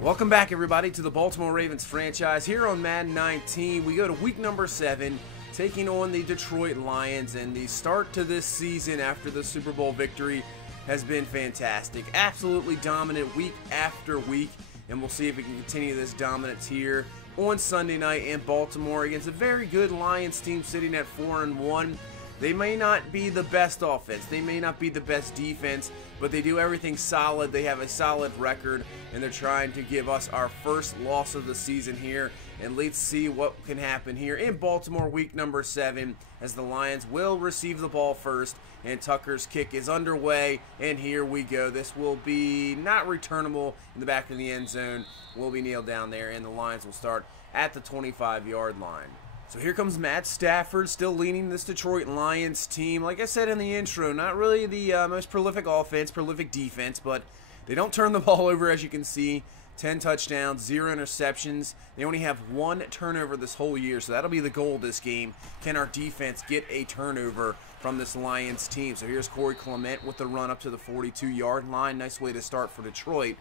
Welcome back, everybody, to the Baltimore Ravens franchise. Here on Madden 19, we go to week number 7, taking on the Detroit Lions, and the start to this season after the Super Bowl victory has been fantastic. Absolutely dominant week after week, and we'll see if we can continue this dominance here on Sunday night in Baltimore against a very good Lions team sitting at 4-1. They may not be the best offense, they may not be the best defense, but they do everything solid. They have a solid record, and they're trying to give us our first loss of the season here. And let's see what can happen here in Baltimore week number 7 as the Lions will receive the ball first, and Tucker's kick is underway, and here we go. This will be not returnable in the back of the end zone. Will be nailed down there, and the Lions will start at the 25-yard line. So here comes Matt Stafford, still leading this Detroit Lions team. Like I said in the intro, not really the most prolific offense, prolific defense, but they don't turn the ball over, as you can see. 10 touchdowns, 0 interceptions. They only have 1 turnover this whole year, so that'll be the goal of this game. Can our defense get a turnover from this Lions team? So here's Corey Clement with the run up to the 42-yard line. Nice way to start for Detroit,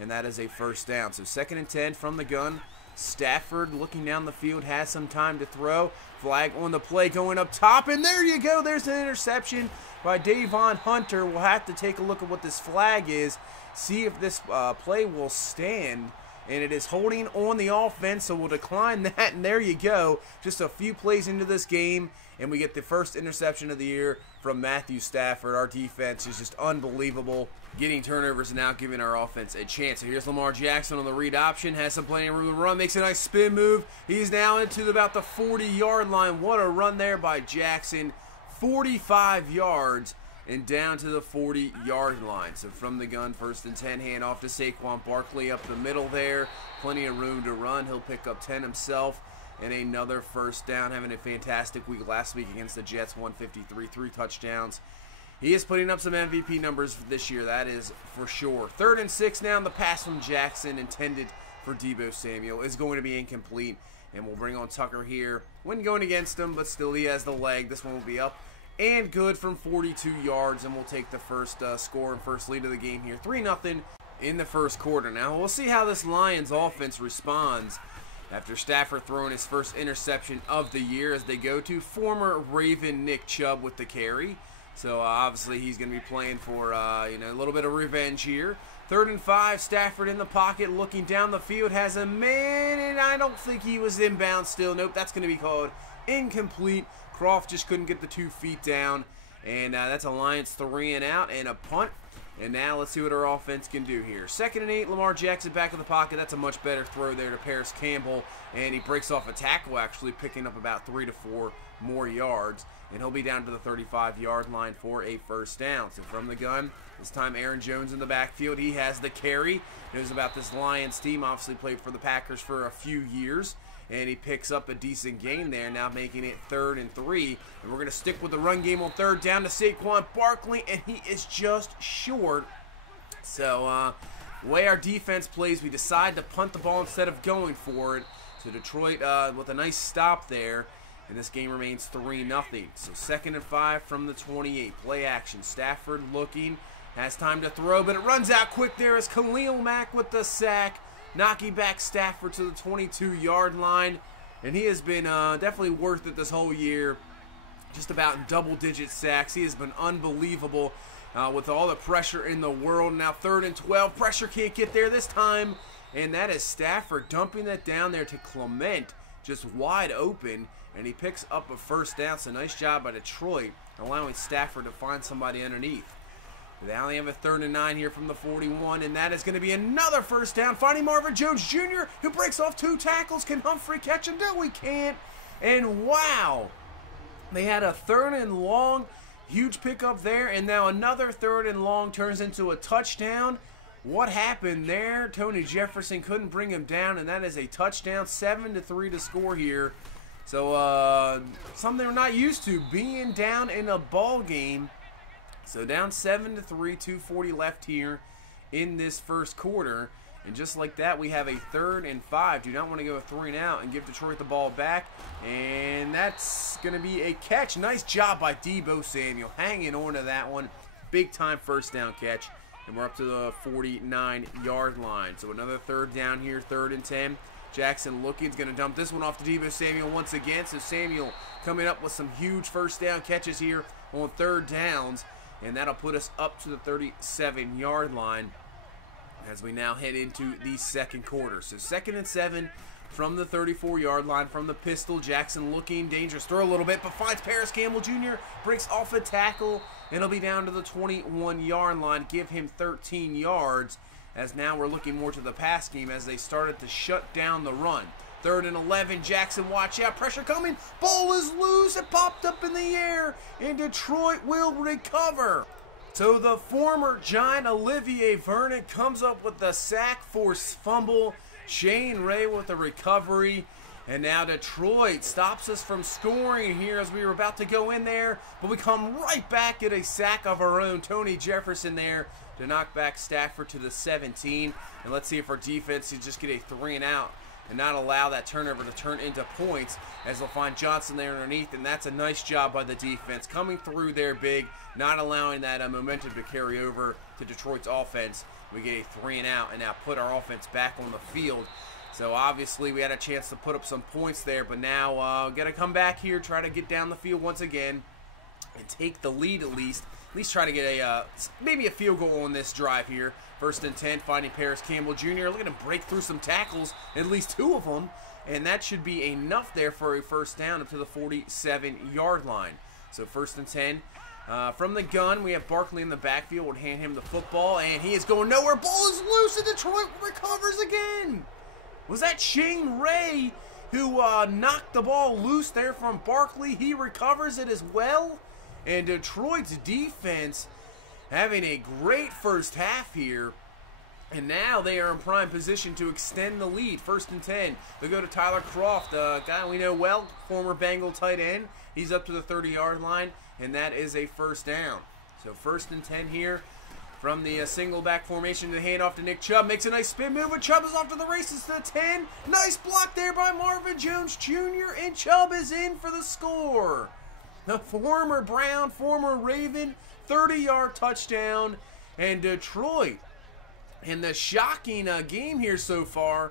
and that is a first down. So 2nd and 10 from the gun. Stafford looking down the field, has some time to throw. Flag on the play going up top, and there you go. There's an interception by Davon Hunter. We'll have to take a look at what this flag is, see if this play will stand, and it is holding on the offense, so we'll decline that, and there you go. Just a few plays into this game, and we get the first interception of the year from Matthew Stafford. Our defense is just unbelievable, getting turnovers and now giving our offense a chance. So here's Lamar Jackson on the read option, has some plenty of room to run, makes a nice spin move. He's now into about the 40-yard line. What a run there by Jackson. 45 yards and down to the 40-yard line. So from the gun, 1st and 10, hand off to Saquon Barkley up the middle there. Plenty of room to run. He'll pick up 10 himself. And another first down, having a fantastic week last week against the Jets, 153, 3 touchdowns. He is putting up some MVP numbers this year, that is for sure. 3rd and 6 now, the pass from Jackson intended for Deebo Samuel is going to be incomplete. And we'll bring on Tucker here when going against him, but still he has the leg. This one will be up and good from 42 yards, and we'll take the first score and first lead of the game here. 3-0 in the first quarter. Now we'll see how this Lions offense responds after Stafford throwing his first interception of the year, as they go to former Raven Nick Chubb with the carry. So obviously he's going to be playing for a little bit of revenge here. 3rd and 5, Stafford in the pocket, looking down the field, has a man, and I don't think he was inbound still. Nope, that's going to be called incomplete. Croft just couldn't get the 2 feet down, and that's a Lions 3 and out and a punt. And now let's see what our offense can do here. 2nd and 8, Lamar Jackson back in the pocket. That's a much better throw there to Paris Campbell, and he breaks off a tackle, actually picking up about 3 to 4 more yards, and he'll be down to the 35-yard line for a first down. So from the gun, this time Aaron Jones in the backfield. He has the carry. Knows about this Lions team. Obviously played for the Packers for a few years, and he picks up a decent gain there, now making it 3rd and 3. And we're going to stick with the run game on 3rd down to Saquon Barkley, and he is just short. So the way our defense plays, we decide to punt the ball instead of going for it. So Detroit with a nice stop there, and this game remains 3-0. So 2nd and 5 from the 28. Play action. Stafford looking, has time to throw, but it runs out quick there as Khalil Mack with the sack, knocking back Stafford to the 22-yard line. And he has been definitely worth it this whole year. Just about in double-digit sacks. He has been unbelievable with all the pressure in the world. Now 3rd and 12. Pressure can't get there this time. And that is Stafford dumping that down there to Clement, just wide open. And he picks up a first down. So nice job by Detroit, allowing Stafford to find somebody underneath. They only have a 3rd and 9 here from the 41, and that is going to be another first down. Finding Marvin Jones Jr., who breaks off 2 tackles. Can Humphrey catch him? No, he can't. And wow, they had a 3rd and long, huge pickup there, and now another 3rd and long turns into a touchdown. What happened there? Tony Jefferson couldn't bring him down, and that is a touchdown. 7-3 to score here. So something we're not used to, being down in a ball game. So down 7-3, 2:40 left here in this first quarter. And just like that, we have a 3rd and 5. Do not want to go 3 and out and give Detroit the ball back. And that's going to be a catch. Nice job by Deebo Samuel hanging on to that one. Big time first down catch. and we're up to the 49-yard line. So another third down here, 3rd and 10. Jackson looking, is going to dump this one off to Deebo Samuel once again. So Samuel coming up with some huge first down catches here on 3rd downs, and that'll put us up to the 37-yard line as we now head into the 2nd quarter. So 2nd and 7 from the 34-yard line from the pistol. Jackson looking, dangerous throw a little bit, but finds Paris Campbell Jr., breaks off a tackle, and he'll be down to the 21-yard line. Give him 13 yards, as now we're looking more to the pass game as they started to shut down the run. 3rd and 11, Jackson, watch out, pressure coming, ball is loose, it popped up in the air, and Detroit will recover. So the former Giant Olivier Vernon comes up with the sack force fumble. Shane Ray with the recovery, and now Detroit stops us from scoring here as we were about to go in there, but we come right back at a sack of our own. Tony Jefferson there to knock back Stafford to the 17, and let's see if our defense can just get a 3 and out and not allow that turnover to turn into points, as they'll find Johnson there underneath, and that's a nice job by the defense coming through there big, not allowing that momentum to carry over to Detroit's offense. We get a 3 and out and now put our offense back on the field. So obviously we had a chance to put up some points there, but now got to come back here, try to get down the field once again and take the lead at least try to get a maybe a field goal on this drive here. 1st and 10, finding Paris Campbell Jr. Look at him break through some tackles, at least 2 of them, and that should be enough there for a first down up to the 47-yard line. So 1st and 10. From the gun, we have Barkley in the backfield. We'll hand him the football, and he is going nowhere. Ball is loose, and Detroit recovers again. Was that Shane Ray who knocked the ball loose there from Barkley? He recovers it as well. And Detroit's defense having a great first half here. And now they are in prime position to extend the lead. 1st and 10. They'll go to Tyler Croft, a guy we know well, former Bengal tight end. He's up to the 30-yard line, and that is a first down. So 1st and 10 here from the single back formation. The handoff to Nick Chubb. Makes a nice spin move, and Chubb is off to the races to the 10. Nice block there by Marvin Jones Jr., and Chubb is in for the score. The former Brown, former Raven, 30-yard touchdown, and Detroit in the shocking game here so far,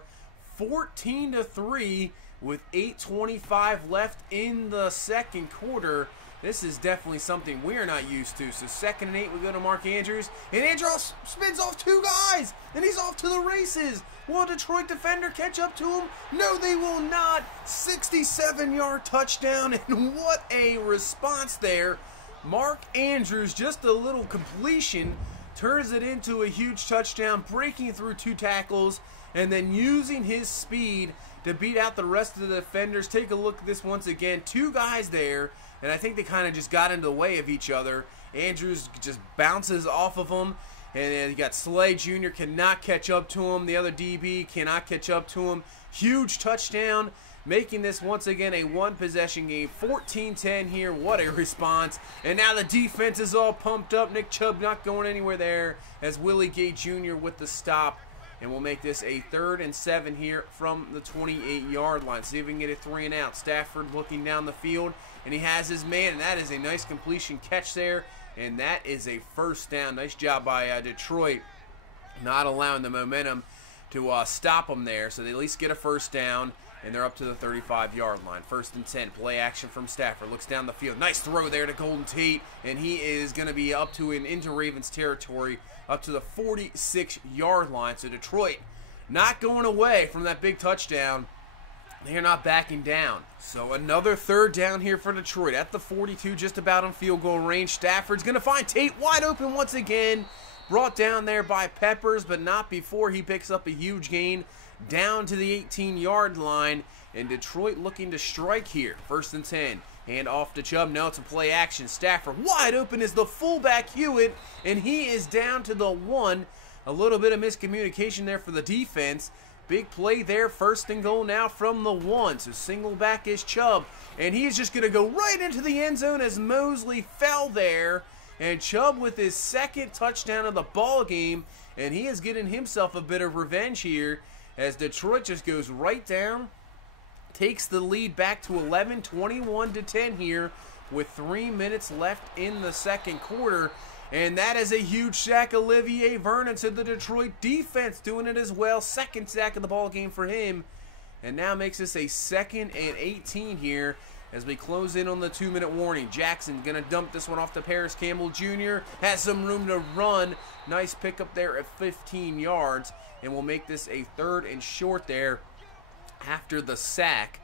14-3 with 8:25 left in the 2nd quarter. This is definitely something we're not used to. So 2nd and 8, we go to Mark Andrews, and Andrews spins off 2 guys, and he's off to the races. Will a Detroit defender catch up to him? No, they will not. 67-yard touchdown, and what a response there. Mark Andrews, just a little completion, turns it into a huge touchdown, breaking through 2 tackles, and then using his speed to beat out the rest of the defenders. Take a look at this once again. 2 guys there, and I think they kind of just got in the way of each other. Andrews just bounces off of them, and then you got Slay Jr. cannot catch up to him. The other DB cannot catch up to him. Huge touchdown, making this once again a 1-possession game. 14-10 here. What a response. And now the defense is all pumped up. Nick Chubb not going anywhere there as Willie Gay Jr. with the stop. And we'll make this a 3rd and 7 here from the 28-yard line. See if we can get a 3 and out. Stafford looking down the field, and he has his man, and that is a nice completion catch there. And that is a first down. Nice job by Detroit not allowing the momentum to stop them there. So they at least get a first down, and they're up to the 35-yard line. 1st and 10. Play action from Stafford. Looks down the field. Nice throw there to Golden Tate, and he is going to be up to and into Ravens territory, up to the 46-yard line. So Detroit not going away from that big touchdown. They're not backing down. So another 3rd down here for Detroit at the 42, just about on field goal range. Stafford's going to find Tate wide open once again. Brought down there by Peppers, but not before he picks up a huge gain down to the 18-yard line. And Detroit looking to strike here. 1st and 10. Hand off to Chubb. Now it's a play action. Stafford wide open is the fullback Hewitt, and he is down to the 1. A little bit of miscommunication there for the defense. Big play there, 1st and goal now from the 1. So single back is Chubb, and he's just going to go right into the end zone as Mosley fell there. And Chubb with his 2nd touchdown of the ball game, and he is getting himself a bit of revenge here as Detroit just goes right down, takes the lead back to 11, 21-10 here with 3 minutes left in the 2nd quarter. And that is a huge sack. Olivier Vernon to the Detroit defense doing it as well. Second sack of the ball game for him. And now makes this a 2nd and 18 here as we close in on the 2-minute warning. Jackson going to dump this one off to Paris Campbell Jr. Has some room to run. Nice pickup there at 15 yards. And we'll make this a 3rd and short there after the sack.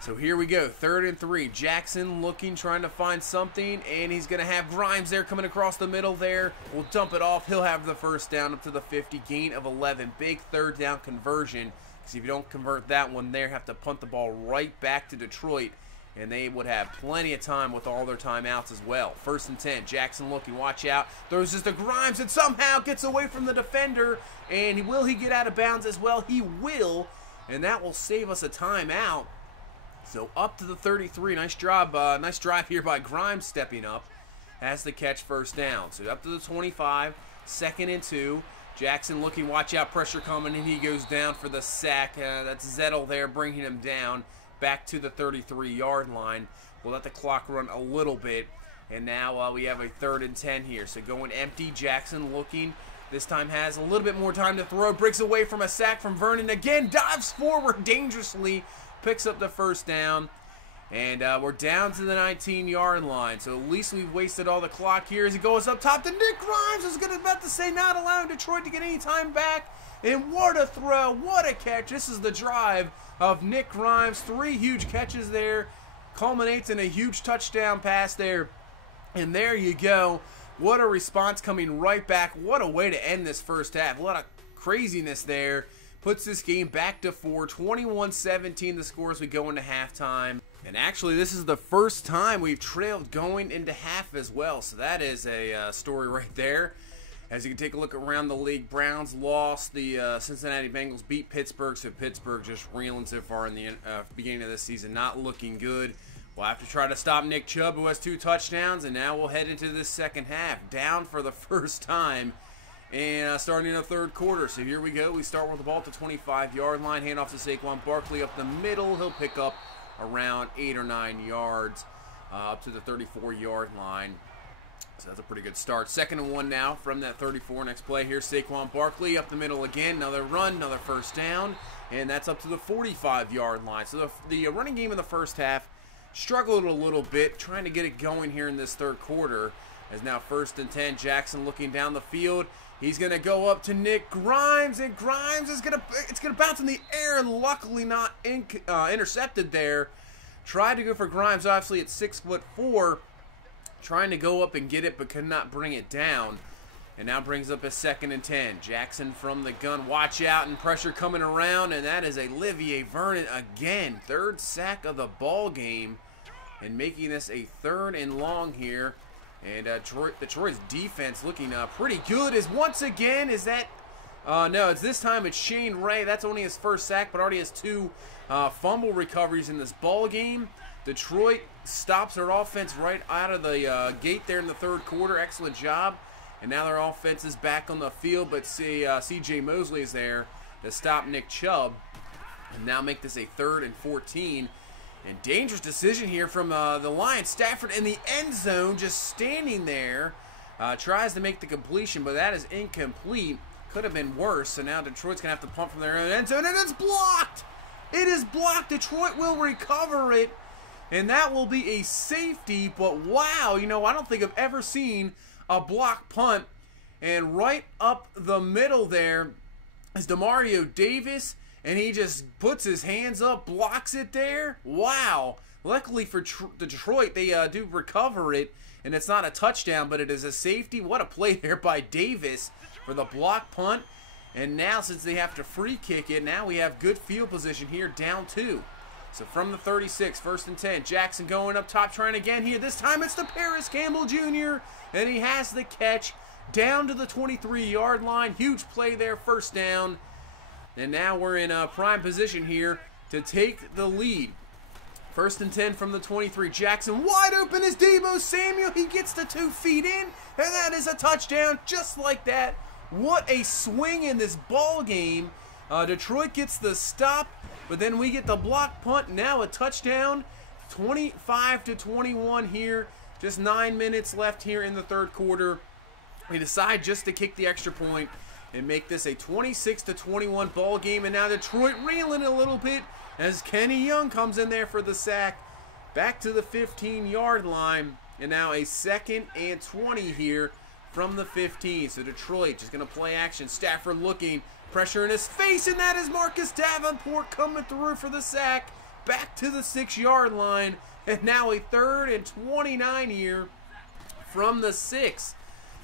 So here we go, 3rd and 3. Jackson looking, trying to find something, and he's going to have Grimes there coming across the middle there. We'll dump it off. He'll have the first down up to the 50, gain of 11. Big 3rd down conversion. Because if you don't convert that one there, have to punt the ball right back to Detroit, and they would have plenty of time with all their timeouts as well. 1st and 10. Jackson looking, watch out. Throws this to Grimes and somehow gets away from the defender. And will he get out of bounds as well? He will, and that will save us a timeout. So up to the 33. Nice job, nice drive here by Grimes stepping up. Has the catch, first down. So up to the 25. 2nd and 2. Jackson looking, watch out, pressure coming, and he goes down for the sack. That's Zettel there bringing him down back to the 33-yard line. We'll let the clock run a little bit. And now we have a 3rd and 10 here. So going empty, Jackson looking. This time has a little bit more time to throw. Breaks away from a sack from Vernon. Again, dives forward dangerously. Picks up the first down. And we're down to the 19-yard line. So at least we've wasted all the clock here as it goes up top to Nick Grimes. I was about to say not allowing Detroit to get any time back. And what a throw. What a catch. This is the drive of Nick Grimes. 3 huge catches there. Culminates in a huge touchdown pass there. And there you go. What a response coming right back. What a way to end this first half. A lot of craziness there. Puts this game back to 4. 21-17 the score as we go into halftime. And actually, this is the first time we've trailed going into half as well. So that is a story right there. As you can take a look around the league, Browns lost. The Cincinnati Bengals beat Pittsburgh. So Pittsburgh just reeling so far in the beginning of this season. Not looking good. We'll have to try to stop Nick Chubb, who has 2 touchdowns. And now we'll head into this second half. Down for the first time. And starting in the 3rd quarter. So here we go. We start with the ball at the 25-yard line. Hand off to Saquon Barkley up the middle. He'll pick up around 8 or 9 yards up to the 34-yard line. So that's a pretty good start. 2nd and 1 now from that 34. Next play here, Saquon Barkley up the middle again. Another run, another first down. And that's up to the 45-yard line. So the running game in the first half struggled a little bit, trying to get it going here in this 3rd quarter. As now 1st and 10, Jackson looking down the field. He's going to go up to Nick Grimes, and Grimes is going to bounce in the air, and luckily not intercepted there. Tried to go for Grimes, obviously at 6'4", trying to go up and get it, but could not bring it down. And now brings up a 2nd and 10. Jackson from the gun, watch out, and pressure coming around, and that is Olivier Vernon again. 3rd sack of the ball game, and making this a 3rd and long here. And Detroit's defense looking pretty good. No, it's this time it's Shane Ray. That's only his 1st sack, but already has 2 fumble recoveries in this ball game. Detroit stops their offense right out of the gate there in the 3rd quarter. Excellent job. And now their offense is back on the field, but C.J. Mosley is there to stop Nick Chubb. And now make this a 3rd and 14. And dangerous decision here from the Lions. Stafford in the end zone, just standing there. Tries to make the completion, but that is incomplete. Could have been worse. So now Detroit's going to have to pump from their own end zone, and it's blocked. It is blocked. Detroit will recover it, and that will be a safety. But wow, I don't think I've ever seen a block punt. And right up the middle there is Demario Davis. And he just puts his hands up, blocks it there. Wow. Luckily for Detroit, they do recover it. And it's not a touchdown, but it is a safety. What a play there by Davis for the block punt. And now, since they have to free kick it, now we have good field position here, down 2. So from the 36, 1st and 10. Jackson going up top, trying again here. This time it's to Paris Campbell Jr. And he has the catch down to the 23-yard line. Huge play there, 1st down. And now we're in prime position here to take the lead. 1st and 10 from the 23. Jackson wide open is Deebo Samuel. He gets the 2 feet in, and that is a touchdown just like that. What a swing in this ball game. Detroit gets the stop, but then we get the block punt. Now a touchdown. 25-21 here. Just 9 minutes left here in the 3rd quarter. They decide just to kick the extra point and make this a 26-21 ball game. And now Detroit reeling a little bit as Kenny Young comes in there for the sack. Back to the 15-yard line. And now a 2nd and 20 here from the 15. So Detroit just going to play action. Stafford looking, pressure in his face, and that is Marcus Davenport coming through for the sack. Back to the 6-yard line. And now a 3rd and 29 here from the 6.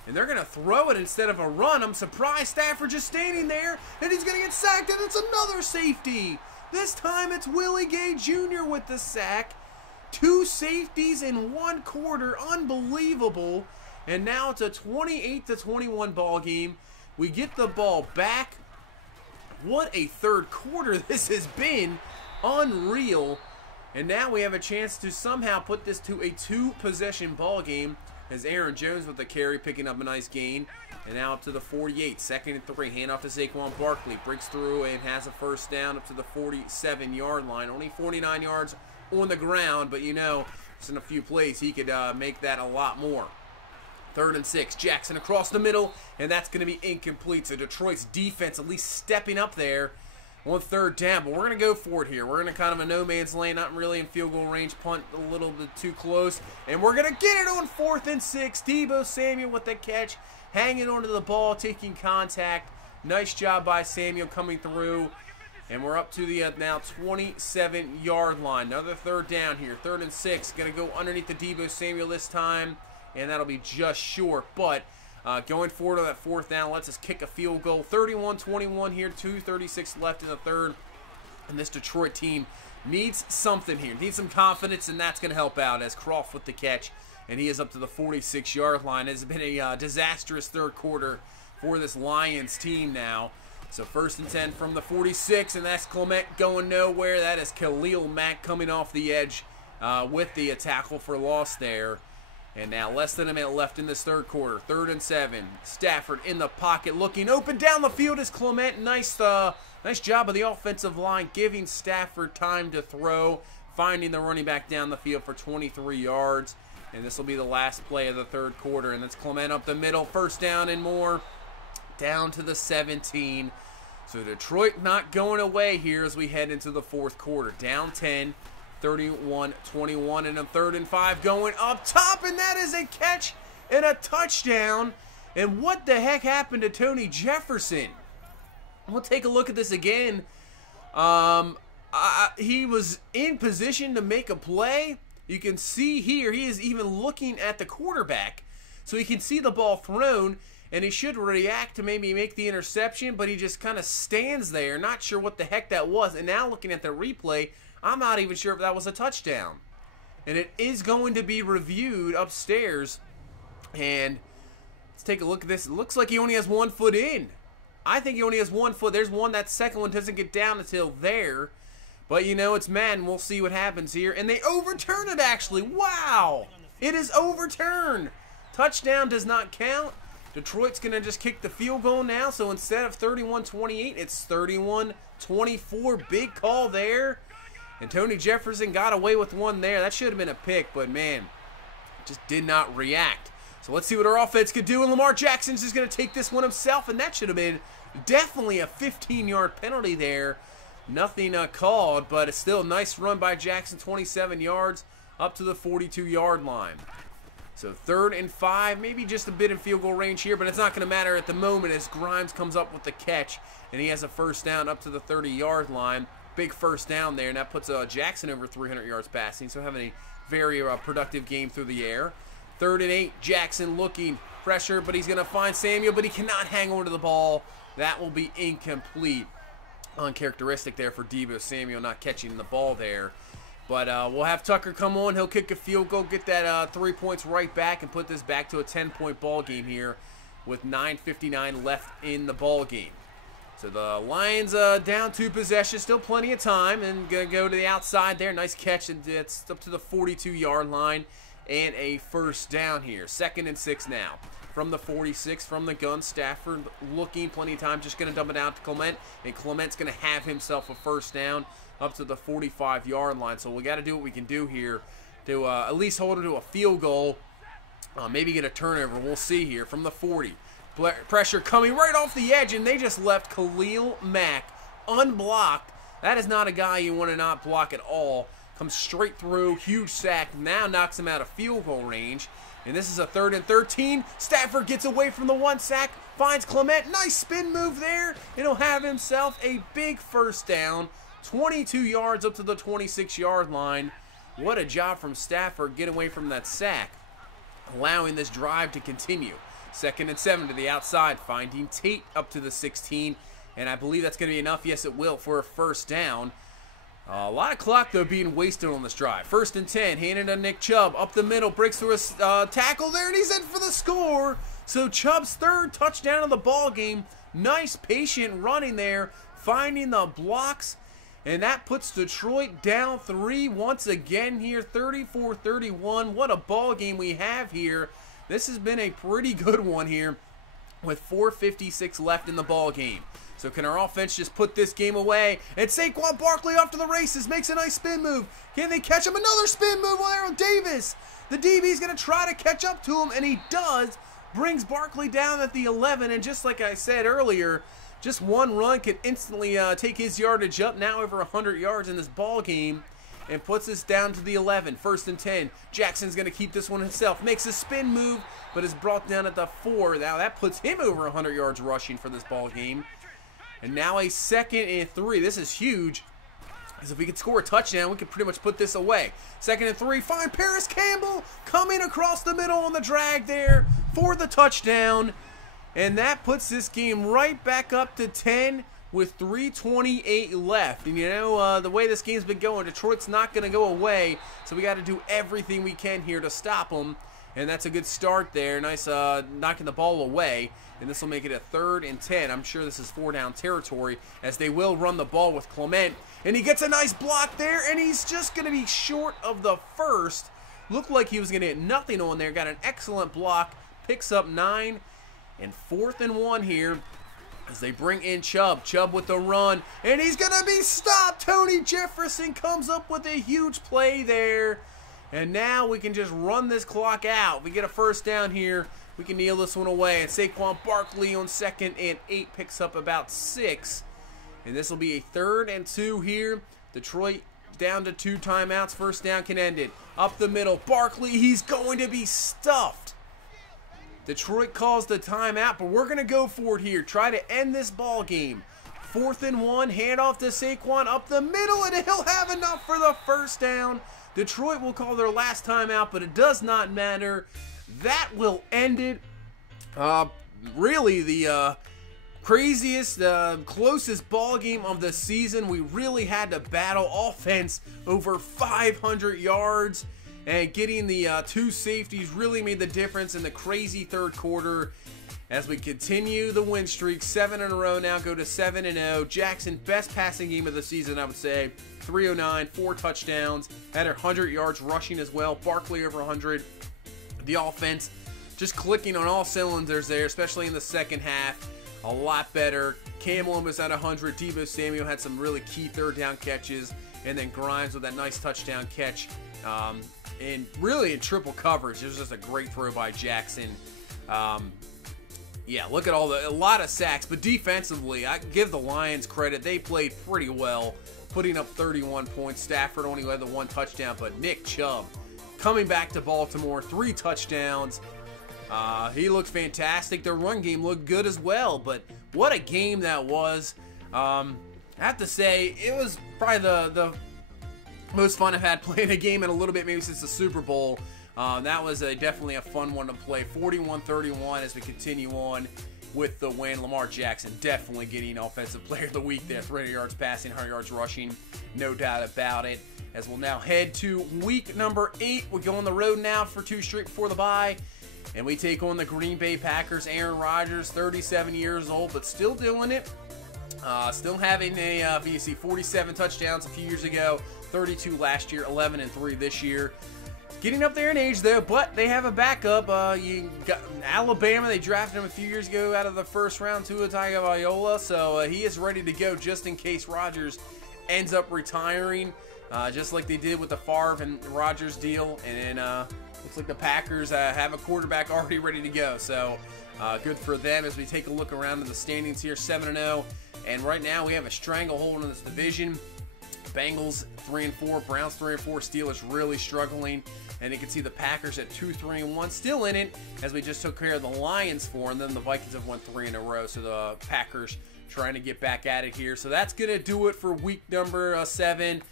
And they're going to throw it instead of a run. I'm surprised Stafford just standing there, and he's going to get sacked, and it's another safety. This time it's Willie Gay Jr. with the sack. 2 safeties in 1 quarter. Unbelievable. And now it's a 28-21 ball game. We get the ball back. What a third quarter this has been. Unreal. And now we have a chance to somehow put this to a 2-possession ball game as Aaron Jones with the carry, picking up a nice gain. And now up to the 48, 2nd and 3. Hand off to Saquon Barkley. Breaks through and has a first down up to the 47-yard line. Only 49 yards on the ground, but you know, just in a few plays, he could make that a lot more. 3rd and 6. Jackson across the middle, and that's going to be incomplete. So Detroit's defense at least stepping up there on 3rd down, but we're going to go for it here. We're in a kind of a no-man's lane, not really in field goal range, punt a little bit too close, and we're going to get it on 4th and 6. Deebo Samuel with the catch, hanging onto the ball, taking contact. Nice job by Samuel coming through, and we're up to the now 27-yard line. Another 3rd down here, 3rd and 6. Going to go underneath the Deebo Samuel this time, and that'll be just short, but going forward on that 4th down lets us kick a field goal. 31-21 here, 2:36 left in the 3rd. And this Detroit team needs something here. Needs some confidence, and that's going to help out as Croft with the catch. And he is up to the 46-yard line. It has been a disastrous 3rd quarter for this Lions team now. So 1st and 10 from the 46, and that's Clement going nowhere. That is Khalil Mack coming off the edge with the tackle for loss there. And now less than a minute left in this 3rd quarter. 3rd and 7. Stafford in the pocket looking open down the field is Clement. Nice job of the offensive line giving Stafford time to throw. Finding the running back down the field for 23 yards. And this will be the last play of the 3rd quarter. And that's Clement up the middle. 1st down and more. Down to the 17. So Detroit not going away here as we head into the 4th quarter. Down 10. 31-21, and a 3rd and 5 going up top, and that is a catch and a touchdown. And what the heck happened to Tony Jefferson? We'll take a look at this again. He was in position to make a play. You can see here he is even looking at the quarterback, so he can see the ball thrown, and he should react to maybe make the interception, but he just kind of stands there, not sure what the heck that was. And now looking at the replay, I'm not even sure if that was a touchdown. And it is going to be reviewed upstairs. And let's take a look at this. It looks like he only has 1 foot in. I think he only has 1 foot. There's one. That second one doesn't get down until there. But, you know, it's Madden. We'll see what happens here. And they overturn it, actually. Wow. It is overturned. Touchdown does not count. Detroit's going to just kick the field goal now. So instead of 31-28, it's 31-24. Big call there. And Tony Jefferson got away with one there. That should have been a pick, but man, just did not react. So let's see what our offense could do. And Lamar Jackson's just going to take this one himself, and that should have been definitely a 15-yard penalty there. Nothing called, but it's still a nice run by Jackson, 27 yards up to the 42-yard line. So 3rd and 5, maybe just a bit in field goal range here, but it's not going to matter at the moment as Grimes comes up with the catch, and he has a first down up to the 30-yard line. Big first down there, and that puts Jackson over 300 yards passing, so having a very productive game through the air. 3rd and 8, Jackson looking, pressure, but he's going to find Samuel, but he cannot hang on to the ball. That will be incomplete. Uncharacteristic there for Deebo Samuel not catching the ball there. But we'll have Tucker come on. He'll kick a field goal, get that 3 points right back, and put this back to a 10-point ball game here with 9:59 left in the ball game. So the Lions down 2 possessions, still plenty of time, and going to go to the outside there. Nice catch, and it's up to the 42-yard line, and a first down here. 2nd and 6 now. From the 46, from the gun, Stafford looking, plenty of time, just going to dump it out to Clement, and Clement's going to have himself a first down up to the 45-yard line. So we got to do what we can do here to at least hold it to a field goal. maybe get a turnover. We'll see here from the 40. Pressure coming right off the edge, and they just left Khalil Mack unblocked. That is not a guy you want to not block at all. Comes straight through, huge sack, now knocks him out of field goal range. And this is a 3rd and 13. Stafford gets away from the 1 sack, finds Clement. Nice spin move there, and he'll have himself a big first down. 22 yards up to the 26-yard line. What a job from Stafford getting away from that sack, allowing this drive to continue. 2nd and 7 to the outside, finding Tate up to the 16, and I believe that's going to be enough. Yes, it will, for a first down. A lot of clock, though, being wasted on this drive. 1st and 10, handed to Nick Chubb. Up the middle, breaks through a tackle there, and he's in for the score. So Chubb's 3rd touchdown of the ball game. Nice, patient running there, finding the blocks. And that puts Detroit down 3 once again here, 34-31. What a ball game we have here. This has been a pretty good one here with 4:56 left in the ball game. So can our offense just put this game away? And Saquon Barkley off to the races, makes a nice spin move. Can they catch him? Another spin move there on Davis. The DB's going to try to catch up to him, and he does. Brings Barkley down at the 11, and just like I said earlier, just one run can instantly take his yardage up, now over 100 yards in this ball game, and puts us down to the 11. 1st and 10. Jackson's going to keep this one himself. Makes a spin move, but is brought down at the 4. Now that puts him over 100 yards rushing for this ball game. And now a 2nd and 3. This is huge, because if we could score a touchdown, we could pretty much put this away. 2nd and 3. Find Paris Campbell coming across the middle on the drag there for the touchdown. And that puts this game right back up to 10 with 3:28 left. And you know, the way this game's been going, Detroit's not going to go away, so we got to do everything we can here to stop them. And that's a good start there. Nice knocking the ball away. And this will make it a 3rd and 10. I'm sure this is 4-down territory, as they will run the ball with Clement. And he gets a nice block there, and he's just going to be short of the first. Looked like he was going to get nothing on there. Got an excellent block. Picks up 9. And 4th and 1 here as they bring in Chubb. Chubb with the run, and he's going to be stopped. Tony Jefferson comes up with a huge play there. And now we can just run this clock out. We get a first down here. We can kneel this one away. And Saquon Barkley on 2nd and 8 picks up about 6. And this will be a 3rd and 2 here. Detroit down to 2 timeouts. First down can end it. Up the middle. Barkley, he's going to be stuffed. Detroit calls the timeout, but we're going to go for it here. Try to end this ball game. 4th and 1, handoff to Saquon up the middle, and he'll have enough for the first down. Detroit will call their last timeout, but it does not matter. That will end it. Really the craziest, closest ball game of the season. We really had to battle offense over 500 yards. And getting the 2 safeties really made the difference in the crazy 3rd quarter. As we continue the win streak, 7 in a row now, go to 7-0. Jackson, best passing game of the season, I would say. 309, 4 touchdowns, had 100 yards rushing as well. Barkley over 100. The offense just clicking on all cylinders there, especially in the second half. A lot better. Campbell was at 100. Deebo Samuel had some really key 3rd down catches. And then Grimes with that nice touchdown catch. And really in triple coverage. It was just a great throw by Jackson. Yeah, look at a lot of sacks. But defensively, I give the Lions credit. They played pretty well, putting up 31 points. Stafford only led the 1 touchdown, but Nick Chubb coming back to Baltimore, 3 touchdowns. He looked fantastic. Their run game looked good as well. But what a game that was. I have to say, it was probably the most fun I've had playing a game in a little bit, maybe since the Super Bowl. That was definitely a fun one to play. 41-31 as we continue on with the win. Lamar Jackson definitely getting Offensive Player of the Week there. 300 yards passing, 100 yards rushing. No doubt about it. As we'll now head to week number 8. We go on the road now for 2 straight before the bye. And we take on the Green Bay Packers. Aaron Rodgers, 37 years old, but still doing it. Still having a 47 touchdowns a few years ago. 32 last year, 11-3 this year. Getting up there in age, though, but they have a backup. You got Alabama. They drafted him a few years ago out of the 1st round, Tua Tagovailoa. So he is ready to go just in case Rodgers ends up retiring, just like they did with the Favre and Rodgers deal. And then Looks like the Packers have a quarterback already ready to go. So good for them as we take a look around in the standings here, 7-0. And right now we have a stranglehold in this division. Bengals 3-4, Browns 3-4, Steelers really struggling. And you can see the Packers at 2-3-1, still in it as we just took care of the Lions 4, and then the Vikings have won 3 in a row. So the Packers trying to get back at it here. So that's going to do it for week number 7.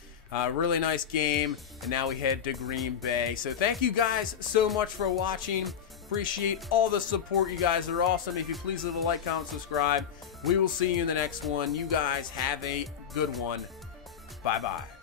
Really nice game, and now we head to Green Bay. So thank you guys so much for watching. Appreciate all the support. You guys are awesome. If you please leave a like, comment, subscribe. We will see you in the next one. You guys have a good one. Bye-bye.